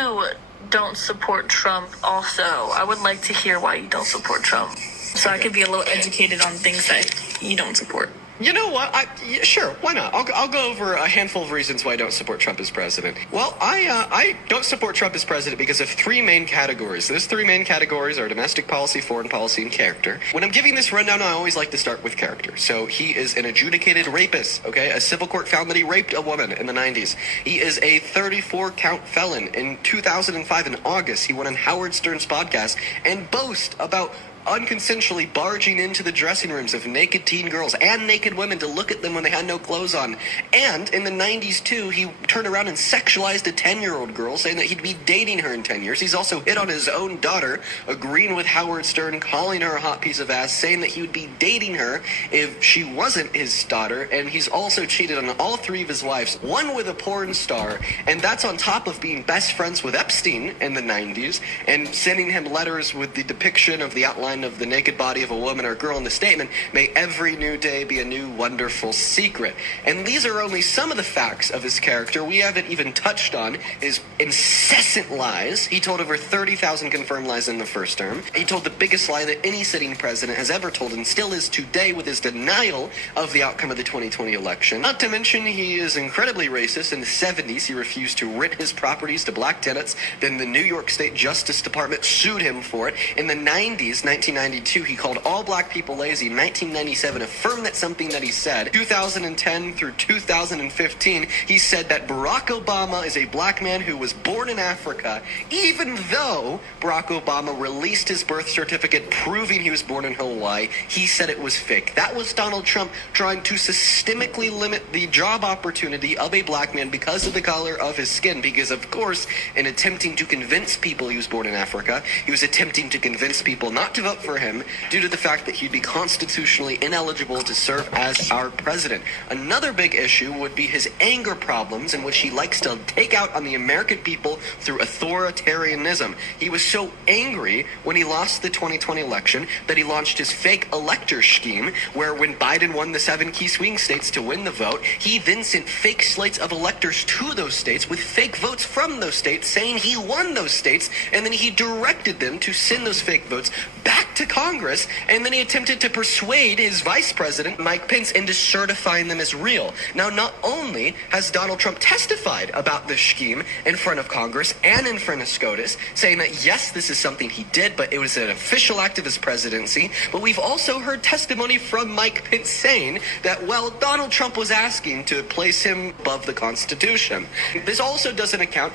You don't support Trump also. I would like to hear why you don't support Trump, so I could be a little educated on things that you don't support. You know what? Sure, why not? I'll go over a handful of reasons why I don't support Trump as president. Well, I don't support Trump as president because of three main categories. Those three main categories are domestic policy, foreign policy, and character. When I'm giving this rundown, I always like to start with character. So he is an adjudicated rapist, okay? A civil court found that he raped a woman in the 90s. He is a 34-count felon. In 2005, in August, he went on Howard Stern's podcast and boasted about unconsensually barging into the dressing rooms of naked teen girls and naked women to look at them when they had no clothes on. And in the 90s, too, he turned around and sexualized a 10-year-old girl, saying that he'd be dating her in 10 years. He's also hit on his own daughter, agreeing with Howard Stern, calling her a hot piece of ass, saying that he would be dating her if she wasn't his daughter. And he's also cheated on all three of his wives, one with a porn star, and that's on top of being best friends with Epstein in the 90s and sending him letters with the depiction of the outline of the naked body of a woman or girl in the statement, "May every new day be a new wonderful secret." And these are only some of the facts of his character. We haven't even touched on his incessant lies. He told over 30,000 confirmed lies in the first term. He told the biggest lie that any sitting president has ever told, and still is today, with his denial of the outcome of the 2020 election. Not to mention, he is incredibly racist. In the 70s, he refused to rent his properties to black tenants. Then the New York State Justice Department sued him for it. In the 90s, 1992, he called all black people lazy. In 1997, affirmed that something that he said. 2010 through 2015, he said that Barack Obama is a black man who was born in Africa, even though Barack Obama released his birth certificate proving he was born in Hawaii. He said it was fake. That was Donald Trump trying to systemically limit the job opportunity of a black man because of the color of his skin. Because, of course, in attempting to convince people he was born in Africa, he was attempting to convince people not to vote for him due to the fact that he'd be constitutionally ineligible to serve as our president. Another big issue would be his anger problems, in which he likes to take out on the American people through authoritarianism. He was so angry when he lost the 2020 election that he launched his fake elector scheme, where when Biden won the 7 key swing states to win the vote, he then sent fake slates of electors to those states with fake votes from those states saying he won those states, and then he directed them to send those fake votes back to Congress, and then he attempted to persuade his vice president, Mike Pence, into certifying them as real. Now, not only has Donald Trump testified about this scheme in front of Congress and in front of SCOTUS, saying that yes, this is something he did, but it was an official act of his presidency, but we've also heard testimony from Mike Pence saying that, well, Donald Trump was asking to place him above the Constitution. This also doesn't account